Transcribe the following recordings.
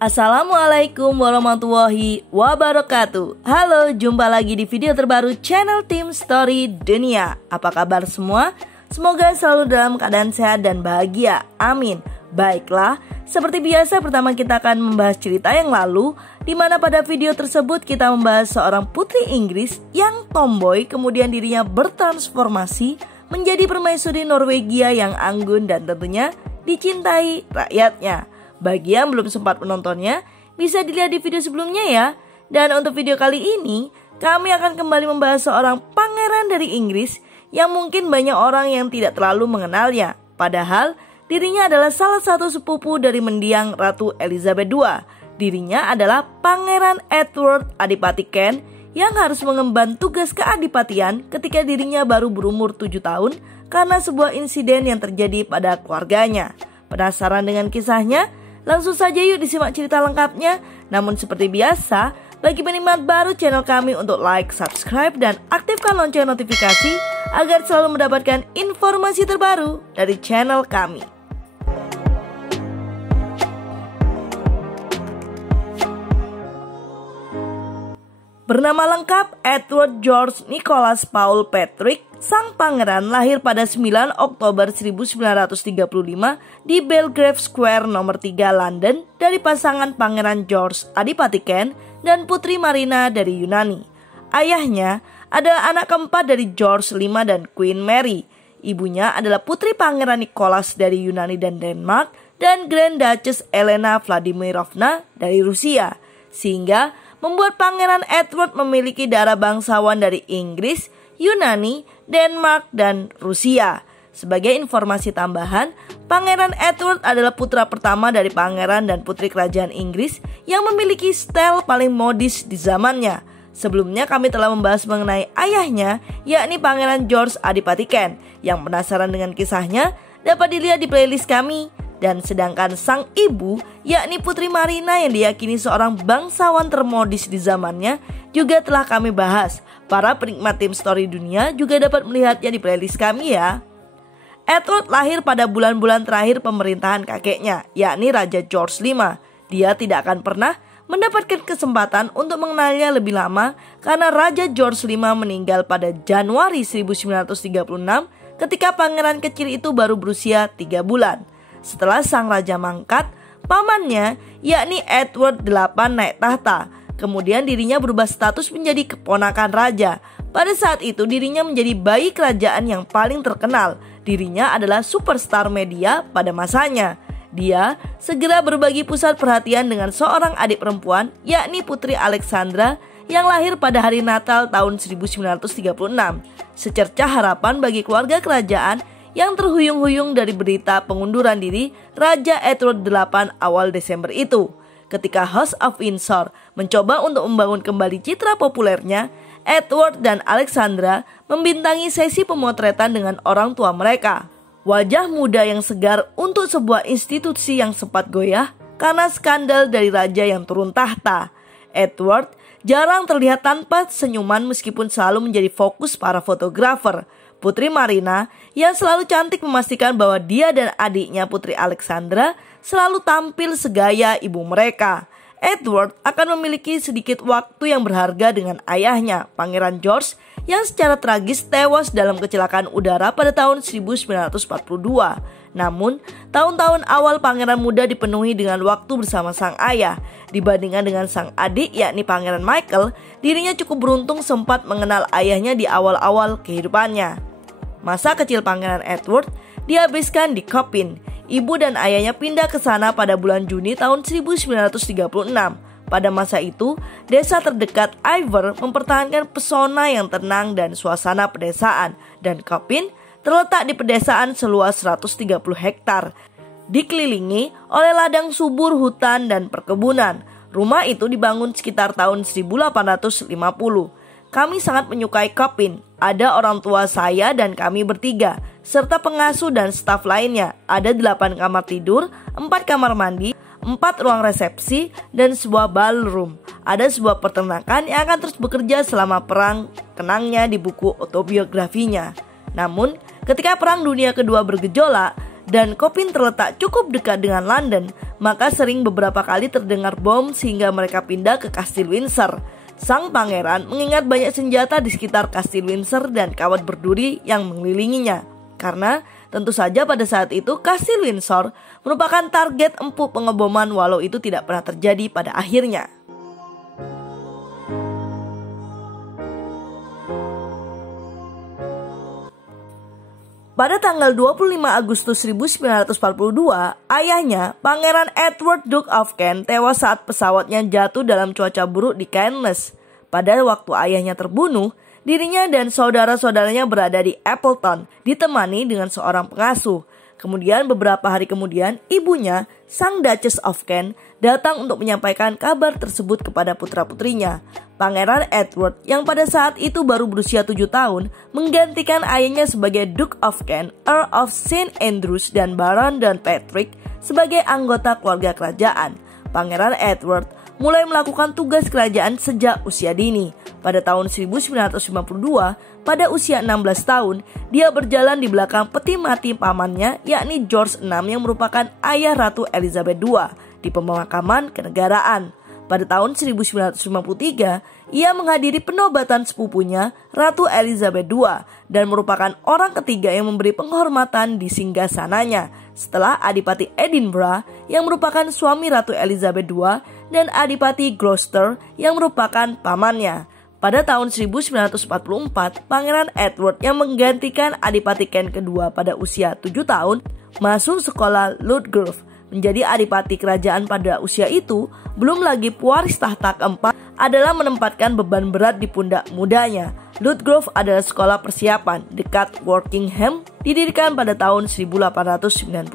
Assalamualaikum warahmatullahi wabarakatuh. Halo, jumpa lagi di video terbaru channel Tim Story Dunia. Apa kabar semua? Semoga selalu dalam keadaan sehat dan bahagia, amin. Baiklah, seperti biasa pertama kita akan membahas cerita yang lalu, di mana pada video tersebut kita membahas seorang putri Inggris yang tomboy, kemudian dirinya bertransformasi menjadi permaisuri Norwegia yang anggun dan tentunya dicintai rakyatnya. Bagi yang belum sempat menontonnya, bisa dilihat di video sebelumnya ya. Dan untuk video kali ini, kami akan kembali membahas seorang pangeran dari Inggris yang mungkin banyak orang yang tidak terlalu mengenalnya. Padahal, dirinya adalah salah satu sepupu dari mendiang Ratu Elizabeth II. Dirinya adalah Pangeran Edward Adipati Kent yang harus mengemban tugas keadipatian ketika dirinya baru berumur 7 tahun karena sebuah insiden yang terjadi pada keluarganya. Penasaran dengan kisahnya? Langsung saja yuk disimak cerita lengkapnya. Namun seperti biasa, bagi penikmat baru channel kami untuk like, subscribe, dan aktifkan lonceng notifikasi agar selalu mendapatkan informasi terbaru dari channel kami. Bernama lengkap Edward George Nicholas Paul Patrick, sang pangeran lahir pada 9 Oktober 1935 di Belgrave Square nomor 3 London dari pasangan Pangeran George Adipati Kent dan Putri Marina dari Yunani. Ayahnya adalah anak keempat dari George V dan Queen Mary. Ibunya adalah Putri Pangeran Nicholas dari Yunani dan Denmark dan Grand Duchess Elena Vladimirovna dari Rusia. Sehingga membuat Pangeran Edward memiliki darah bangsawan dari Inggris, Yunani, Denmark, dan Rusia. Sebagai informasi tambahan, Pangeran Edward adalah putra pertama dari pangeran dan putri kerajaan Inggris yang memiliki style paling modis di zamannya. Sebelumnya kami telah membahas mengenai ayahnya, yakni Pangeran George Adipati Kent. Yang penasaran dengan kisahnya, dapat dilihat di playlist kami. Dan sedangkan sang ibu, yakni Putri Marina yang diyakini seorang bangsawan termodis di zamannya, juga telah kami bahas. Para penikmat Tim Story Dunia juga dapat melihatnya di playlist kami ya. Edward lahir pada bulan-bulan terakhir pemerintahan kakeknya, yakni Raja George V. Dia tidak akan pernah mendapatkan kesempatan untuk mengenalnya lebih lama karena Raja George V meninggal pada Januari 1936 ketika pangeran kecil itu baru berusia 3 bulan. Setelah sang raja mangkat, pamannya yakni Edward VIII naik tahta. Kemudian dirinya berubah status menjadi keponakan raja. Pada saat itu dirinya menjadi bayi kerajaan yang paling terkenal. Dirinya adalah superstar media pada masanya. Dia segera berbagi pusat perhatian dengan seorang adik perempuan yakni Putri Alexandra yang lahir pada hari Natal tahun 1936. Secercah harapan bagi keluarga kerajaan yang terhuyung-huyung dari berita pengunduran diri Raja Edward VIII awal Desember itu. Ketika House of Windsor mencoba untuk membangun kembali citra populernya, Edward dan Alexandra membintangi sesi pemotretan dengan orang tua mereka. Wajah muda yang segar untuk sebuah institusi yang sempat goyah karena skandal dari raja yang turun tahta. Edward jarang terlihat tanpa senyuman meskipun selalu menjadi fokus para fotografer. Putri Marina yang selalu cantik memastikan bahwa dia dan adiknya Putri Alexandra selalu tampil segaya ibu mereka. Edward akan memiliki sedikit waktu yang berharga dengan ayahnya, Pangeran George, yang secara tragis tewas dalam kecelakaan udara pada tahun 1942. Namun, tahun-tahun awal pangeran muda dipenuhi dengan waktu bersama sang ayah. Dibandingkan dengan sang adik yakni Pangeran Michael, dirinya cukup beruntung sempat mengenal ayahnya di awal-awal kehidupannya. Masa kecil Pangeran Edward dihabiskan di Copin. Ibu dan ayahnya pindah ke sana pada bulan Juni tahun 1936. Pada masa itu, desa terdekat Iver mempertahankan pesona yang tenang dan suasana pedesaan. Dan Copin terletak di pedesaan seluas 130 hektar. Dikelilingi oleh ladang subur, hutan, dan perkebunan. Rumah itu dibangun sekitar tahun 1850. Kami sangat menyukai Copin. Ada orang tua saya dan kami bertiga, serta pengasuh dan staf lainnya. Ada 8 kamar tidur, 4 kamar mandi, 4 ruang resepsi, dan sebuah ballroom. Ada sebuah peternakan yang akan terus bekerja selama perang, kenangnya di buku autobiografinya. Namun, ketika Perang Dunia Kedua bergejolak dan Copin terletak cukup dekat dengan London, maka sering beberapa kali terdengar bom sehingga mereka pindah ke Kastil Windsor. Sang pangeran mengingat banyak senjata di sekitar Kastil Windsor dan kawat berduri yang mengelilinginya. Karena tentu saja pada saat itu Kastil Windsor merupakan target empuk pengeboman walau itu tidak pernah terjadi pada akhirnya. Pada tanggal 25 Agustus 1942, ayahnya, Pangeran Edward Duke of Kent, tewas saat pesawatnya jatuh dalam cuaca buruk di Caithness. Pada waktu ayahnya terbunuh, dirinya dan saudara-saudaranya berada di Appleton, ditemani dengan seorang pengasuh. Kemudian beberapa hari kemudian, ibunya, sang Duchess of Kent, datang untuk menyampaikan kabar tersebut kepada putra-putrinya. Pangeran Edward yang pada saat itu baru berusia 7 tahun menggantikan ayahnya sebagai Duke of Kent, Earl of St. Andrews dan Baron Downpatrick sebagai anggota keluarga kerajaan. Pangeran Edward mulai melakukan tugas kerajaan sejak usia dini. Pada tahun 1952, pada usia 16 tahun, dia berjalan di belakang peti mati pamannya yakni George VI yang merupakan ayah Ratu Elizabeth II di pemakaman kenegaraan. Pada tahun 1953, ia menghadiri penobatan sepupunya, Ratu Elizabeth II, dan merupakan orang ketiga yang memberi penghormatan di singgasananya, setelah Adipati Edinburgh yang merupakan suami Ratu Elizabeth II dan Adipati Gloucester yang merupakan pamannya. Pada tahun 1944, Pangeran Edward yang menggantikan Adipati Kent kedua pada usia 7 tahun masuk sekolah Ludgrove. Menjadi adipati kerajaan pada usia itu, belum lagi pewaris tahta keempat adalah menempatkan beban berat di pundak mudanya. Ludgrove adalah sekolah persiapan dekat Wokingham, didirikan pada tahun 1892.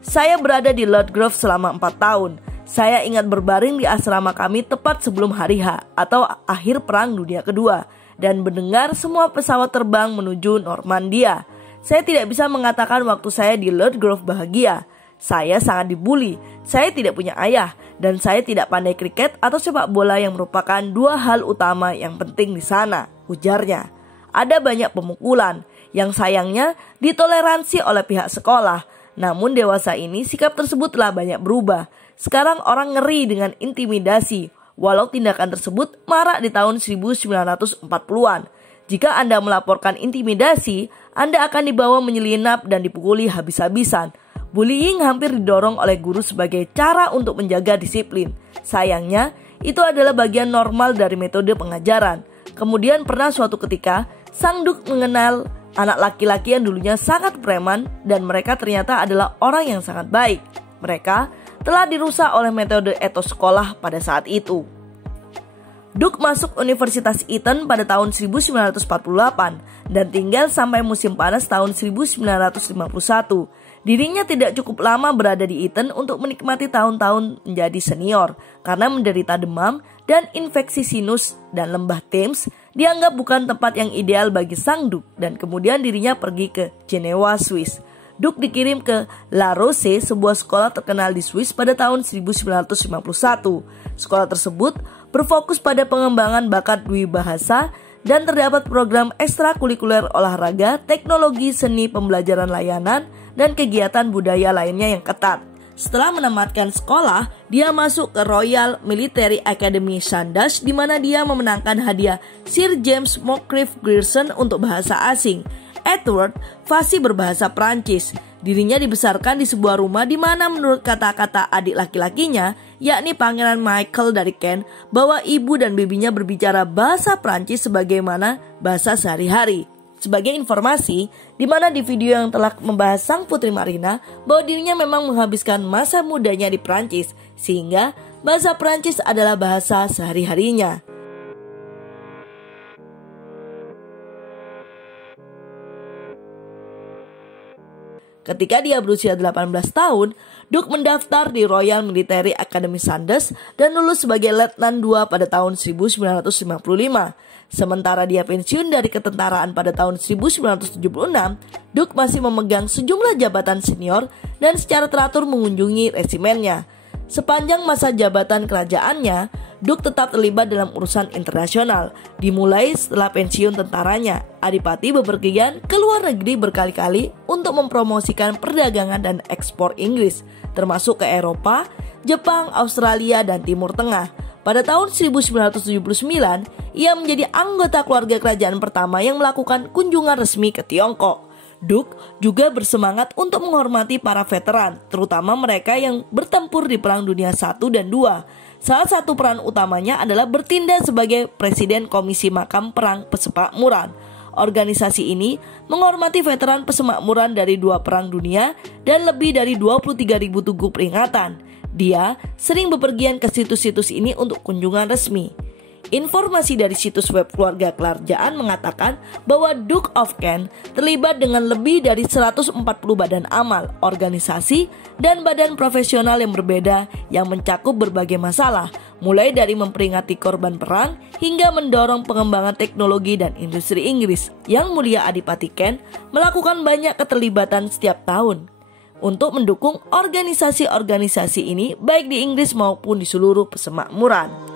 Saya berada di Ludgrove selama 4 tahun. Saya ingat berbaring di asrama kami tepat sebelum hari H atau akhir Perang Dunia Kedua dan mendengar semua pesawat terbang menuju Normandia. Saya tidak bisa mengatakan waktu saya di Ludgrove bahagia. Saya sangat dibully, saya tidak punya ayah, dan saya tidak pandai kriket atau sepak bola yang merupakan dua hal utama yang penting di sana, ujarnya. Ada banyak pemukulan, yang sayangnya ditoleransi oleh pihak sekolah. Namun dewasa ini sikap tersebut telah banyak berubah. Sekarang orang ngeri dengan intimidasi, walau tindakan tersebut marak di tahun 1940-an. Jika Anda melaporkan intimidasi, Anda akan dibawa menyelinap dan dipukuli habis-habisan. Bullying hampir didorong oleh guru sebagai cara untuk menjaga disiplin. Sayangnya, itu adalah bagian normal dari metode pengajaran. Kemudian pernah suatu ketika, sang Duke mengenal anak laki-laki yang dulunya sangat preman dan mereka ternyata adalah orang yang sangat baik. Mereka telah dirusak oleh metode etos sekolah pada saat itu. Duke masuk Universitas Eton pada tahun 1948 dan tinggal sampai musim panas tahun 1951. Dirinya tidak cukup lama berada di Eton untuk menikmati tahun-tahun menjadi senior karena menderita demam dan infeksi sinus dan lembah Thames dianggap bukan tempat yang ideal bagi sang Duke dan kemudian dirinya pergi ke Jenewa, Swiss. Duke dikirim ke La Roche, sebuah sekolah terkenal di Swiss pada tahun 1951. Sekolah tersebut berfokus pada pengembangan bakat dwibahasa dan terdapat program ekstrakurikuler olahraga, teknologi, seni, pembelajaran layanan, dan kegiatan budaya lainnya yang ketat. Setelah menamatkan sekolah, dia masuk ke Royal Military Academy Sandhurst di mana dia memenangkan hadiah Sir James Moncrieff Grierson untuk bahasa asing. Edward fasih berbahasa Prancis. Dirinya dibesarkan di sebuah rumah di mana menurut kata-kata adik laki-lakinya, yakni Pangeran Michael dari Kent, bahwa ibu dan bibinya berbicara bahasa Prancis sebagaimana bahasa sehari-hari. Sebagai informasi, di mana di video yang telah membahas sang Putri Marina bahwa dirinya memang menghabiskan masa mudanya di Prancis, sehingga bahasa Prancis adalah bahasa sehari-harinya. Ketika dia berusia 18 tahun, Duke mendaftar di Royal Military Academy Sandhurst dan lulus sebagai Letnan II pada tahun 1955. Sementara dia pensiun dari ketentaraan pada tahun 1976, Duke masih memegang sejumlah jabatan senior dan secara teratur mengunjungi resimennya. Sepanjang masa jabatan kerajaannya, Duke tetap terlibat dalam urusan internasional. Dimulai setelah pensiun tentaranya, Adipati bepergian ke luar negeri berkali-kali untuk mempromosikan perdagangan dan ekspor Inggris. termasuk ke Eropa, Jepang, Australia, dan Timur Tengah. Pada tahun 1979, ia menjadi anggota keluarga kerajaan pertama yang melakukan kunjungan resmi ke Tiongkok. Duke juga bersemangat untuk menghormati para veteran, terutama mereka yang bertempur di Perang Dunia I dan II. Salah satu peran utamanya adalah bertindak sebagai Presiden Komisi Makam Perang Persemakmuran. Organisasi ini menghormati veteran persemakmuran dari 2 perang dunia dan lebih dari 23.000 tugu peringatan. Dia sering bepergian ke situs-situs ini untuk kunjungan resmi. Informasi dari situs web keluarga kerajaan mengatakan bahwa Duke of Kent terlibat dengan lebih dari 140 badan amal, organisasi, dan badan profesional yang berbeda yang mencakup berbagai masalah, mulai dari memperingati korban perang hingga mendorong pengembangan teknologi dan industri Inggris. Yang Mulia Adipati Kent melakukan banyak keterlibatan setiap tahun untuk mendukung organisasi-organisasi ini baik di Inggris maupun di seluruh persemakmuran.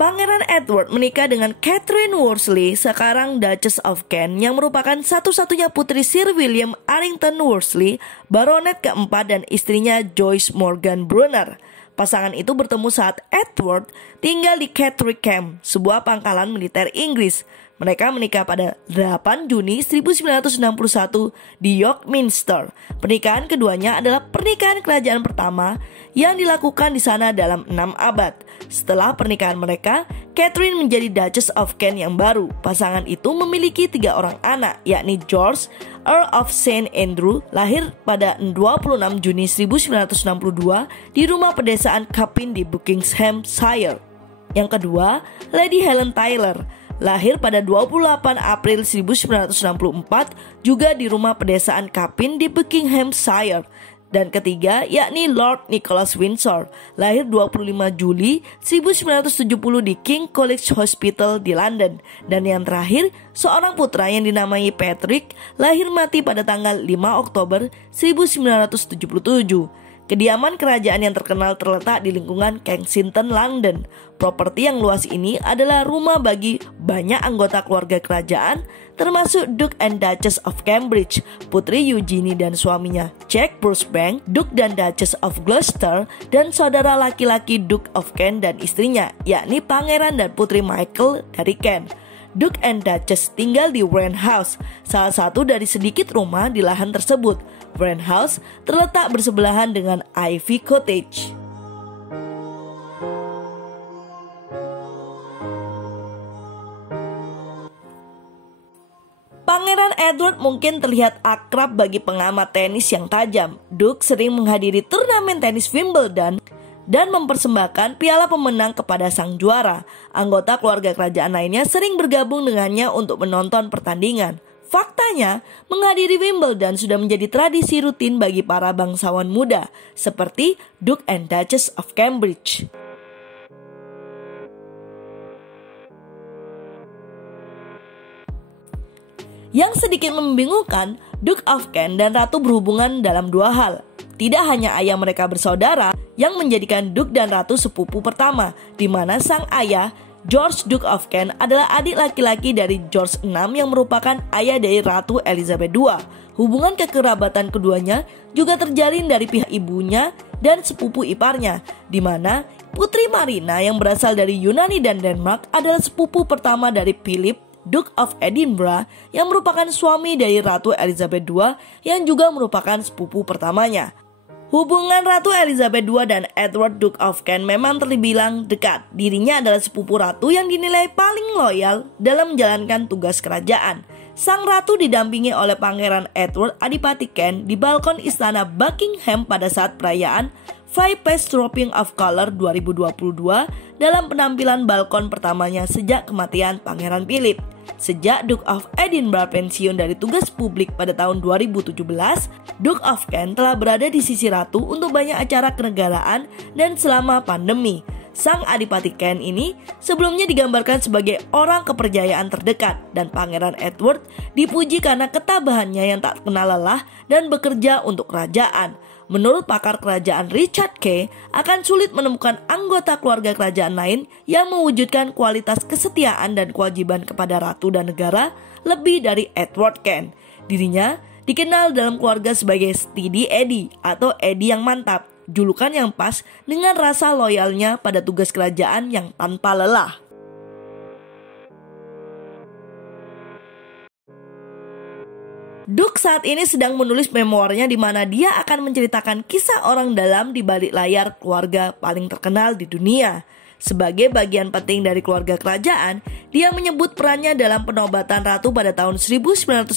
Pangeran Edward menikah dengan Catherine Worsley, sekarang Duchess of Kent, yang merupakan satu-satunya putri Sir William Arrington Worsley, baronet keempat, dan istrinya Joyce Morgan Brunner. Pasangan itu bertemu saat Edward tinggal di Catterick Camp, sebuah pangkalan militer Inggris. Mereka menikah pada 8 Juni 1961 di York Minster. Pernikahan keduanya adalah pernikahan kerajaan pertama yang dilakukan di sana dalam 6 abad. Setelah pernikahan mereka, Catherine menjadi Duchess of Kent yang baru. Pasangan itu memiliki 3 orang anak, yakni George, Earl of St. Andrew, lahir pada 26 Juni 1962 di rumah pedesaan Capin di Buckinghamshire. Yang kedua, Lady Helen Taylor, lahir pada 28 April 1964 juga di rumah pedesaan Capin di Buckinghamshire. Dan ketiga, yakni Lord Nicholas Windsor, lahir 25 Juli 1970 di King College Hospital di London. Dan yang terakhir, seorang putra yang dinamai Patrick, lahir mati pada tanggal 5 Oktober 1977. Kediaman kerajaan yang terkenal terletak di lingkungan Kensington, London. Properti yang luas ini adalah rumah bagi banyak anggota keluarga kerajaan, termasuk Duke and Duchess of Cambridge, Putri Eugenie dan suaminya Jack Brucebank, Duke dan Duchess of Gloucester, dan saudara laki-laki Duke of Kent dan istrinya, yakni Pangeran dan Putri Michael dari Kent. Duke and Duchess tinggal di Wren House, salah satu dari sedikit rumah di lahan tersebut. Wren House terletak bersebelahan dengan Ivy Cottage. Pangeran Edward mungkin terlihat akrab bagi pengamat tenis yang tajam. Duke sering menghadiri turnamen tenis Wimbledon dan mempersembahkan piala pemenang kepada sang juara. Anggota keluarga kerajaan lainnya sering bergabung dengannya untuk menonton pertandingan. Faktanya, menghadiri Wimbledon sudah menjadi tradisi rutin bagi para bangsawan muda, seperti Duke and Duchess of Cambridge. Yang sedikit membingungkan, Duke of Kent dan Ratu berhubungan dalam 2 hal. Tidak hanya ayah mereka bersaudara yang menjadikan Duke dan Ratu sepupu pertama, di mana sang ayah, George Duke of Kent, adalah adik laki-laki dari George VI yang merupakan ayah dari Ratu Elizabeth II. Hubungan kekerabatan keduanya juga terjalin dari pihak ibunya dan sepupu iparnya, di mana Putri Marina yang berasal dari Yunani dan Denmark adalah sepupu pertama dari Philip, Duke of Edinburgh, yang merupakan suami dari Ratu Elizabeth II yang juga merupakan sepupu pertamanya. Hubungan Ratu Elizabeth II dan Edward Duke of Kent memang terbilang dekat. Dirinya adalah sepupu ratu yang dinilai paling loyal dalam menjalankan tugas kerajaan. Sang ratu didampingi oleh Pangeran Edward Adipati Kent di balkon istana Buckingham pada saat perayaan Five Past Dropping of Colour 2022 dalam penampilan balkon pertamanya sejak kematian Pangeran Philip. Sejak Duke of Edinburgh pensiun dari tugas publik pada tahun 2017, Duke of Kent telah berada di sisi ratu untuk banyak acara kenegaraan dan selama pandemi. Sang Adipati Kent ini sebelumnya digambarkan sebagai orang kepercayaan terdekat, dan Pangeran Edward dipuji karena ketabahannya yang tak kenal lelah dan bekerja untuk kerajaan. Menurut pakar kerajaan Richard Kay, akan sulit menemukan anggota keluarga kerajaan lain yang mewujudkan kualitas kesetiaan dan kewajiban kepada ratu dan negara lebih dari Edward Kent. Dirinya dikenal dalam keluarga sebagai Steady Eddie atau Eddie yang mantap, julukan yang pas dengan rasa loyalnya pada tugas kerajaan yang tanpa lelah. Duke saat ini sedang menulis memoirnya di mana dia akan menceritakan kisah orang dalam di balik layar keluarga paling terkenal di dunia. Sebagai bagian penting dari keluarga kerajaan, dia menyebut perannya dalam penobatan ratu pada tahun 1953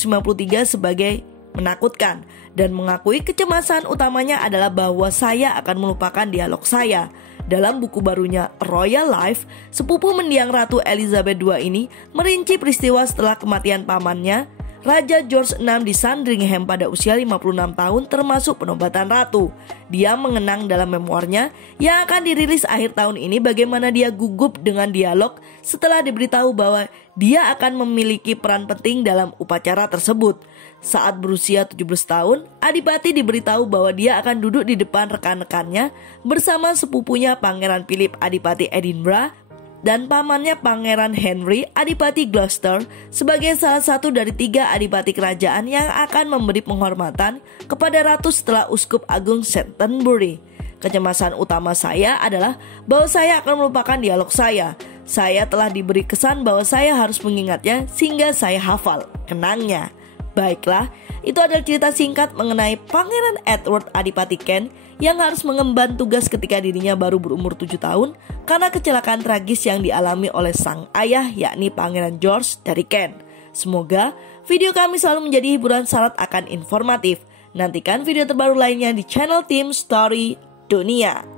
sebagai menakutkan dan mengakui kecemasan utamanya adalah bahwa saya akan melupakan dialog saya. Dalam buku barunya Royal Life, sepupu mendiang Ratu Elizabeth II ini merinci peristiwa setelah kematian pamannya, Raja George VI di Sandringham pada usia 56 tahun termasuk penobatan ratu. Dia mengenang dalam memoirnya yang akan dirilis akhir tahun ini bagaimana dia gugup dengan dialog setelah diberitahu bahwa dia akan memiliki peran penting dalam upacara tersebut. Saat berusia 17 tahun, Adipati diberitahu bahwa dia akan duduk di depan rekan-rekannya bersama sepupunya Pangeran Philip Adipati Edinburgh dan pamannya Pangeran Henry Adipati Gloucester sebagai salah satu dari 3 adipati kerajaan yang akan memberi penghormatan kepada ratu setelah Uskup Agung Canterbury. Kecemasan utama saya adalah bahwa saya akan melupakan dialog saya. Saya telah diberi kesan bahwa saya harus mengingatnya sehingga saya hafal, kenangnya. Baiklah, itu adalah cerita singkat mengenai Pangeran Edward Adipati Kent yang harus mengemban tugas ketika dirinya baru berumur 7 tahun karena kecelakaan tragis yang dialami oleh sang ayah yakni Pangeran George dari Kent. Semoga video kami selalu menjadi hiburan syarat akan informatif. Nantikan video terbaru lainnya di channel Tim Story Dunia.